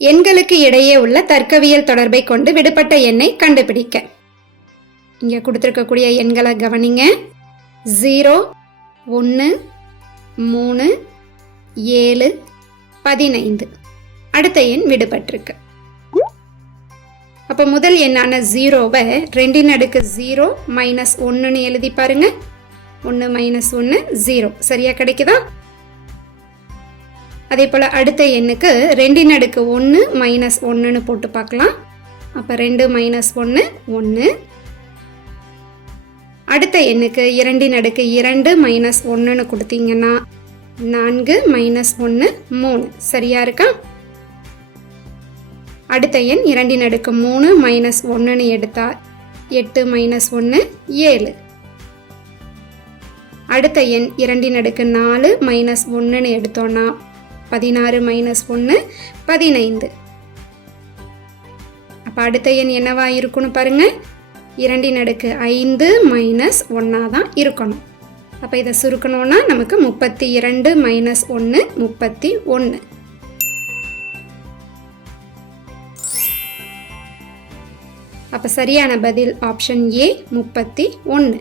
எண்களுக்கு இடையே உள்ள தர்க்கவியல் தொடர்பை கொண்டு விடுபட்ட எண்ணை கண்டுபிடிக்க. இங்கே கொடுத்துருக்கக்கூடிய எண்களை கவனிங்க. ஜீரோ ஒன்று மூணு ஏழு பதினைந்து. அடுத்த எண் விடுபட்டிருக்கு. அப்போ முதல் எண்ணான ஜீரோவை ரெண்டின் அடுக்கு ஜீரோ மைனஸ் ஒன்றுன்னு எழுதி பாருங்க. ஒன்று மைனஸ் ஒன்று ஜீரோ. சரியாக கிடைக்குதா? அதே போல் அடுத்த எண்ணுக்கு ரெண்டின் அடுக்கு ஒன்று மைனஸ் ஒன்றுன்னு போட்டு பார்க்கலாம். அப்போ ரெண்டு மைனஸ் ஒன்று ஒன்று அடுத்த எண்ணுக்கு இரண்டின் அடுக்கு இரண்டு மைனஸ் ஒன்றுன்னு கொடுத்தீங்கன்னா நான்கு மைனஸ் ஒன்று மூணு. சரியா இருக்கா? அடுத்த எண் இரண்டின் அடுக்கு மூணு மைனஸ் ஒன்றுன்னு எடுத்தா எட்டு மைனஸ் ஒன்று ஏழு. அடுத்த எண் இரண்டின் அடுக்கு நாலு மைனஸ் ஒன்றுன்னு எடுத்தோன்னா பதினாறு மைனஸ் ஒன்று பதினைந்து. அப்போ அடுத்த எண் என்னவா இருக்குன்னு பாருங்கள் இரண்டின் அடுக்கு ஐந்து மைனஸ் ஒன்றா தான் இருக்கணும். அப்போ இதை சுருக்கணும்னா நமக்கு முப்பத்தி இரண்டு மைனஸ் ஒன்று முப்பத்தி ஒன்று அப்போ சரியான பதில் ஆப்ஷன் ஏ முப்பத்தி ஒன்று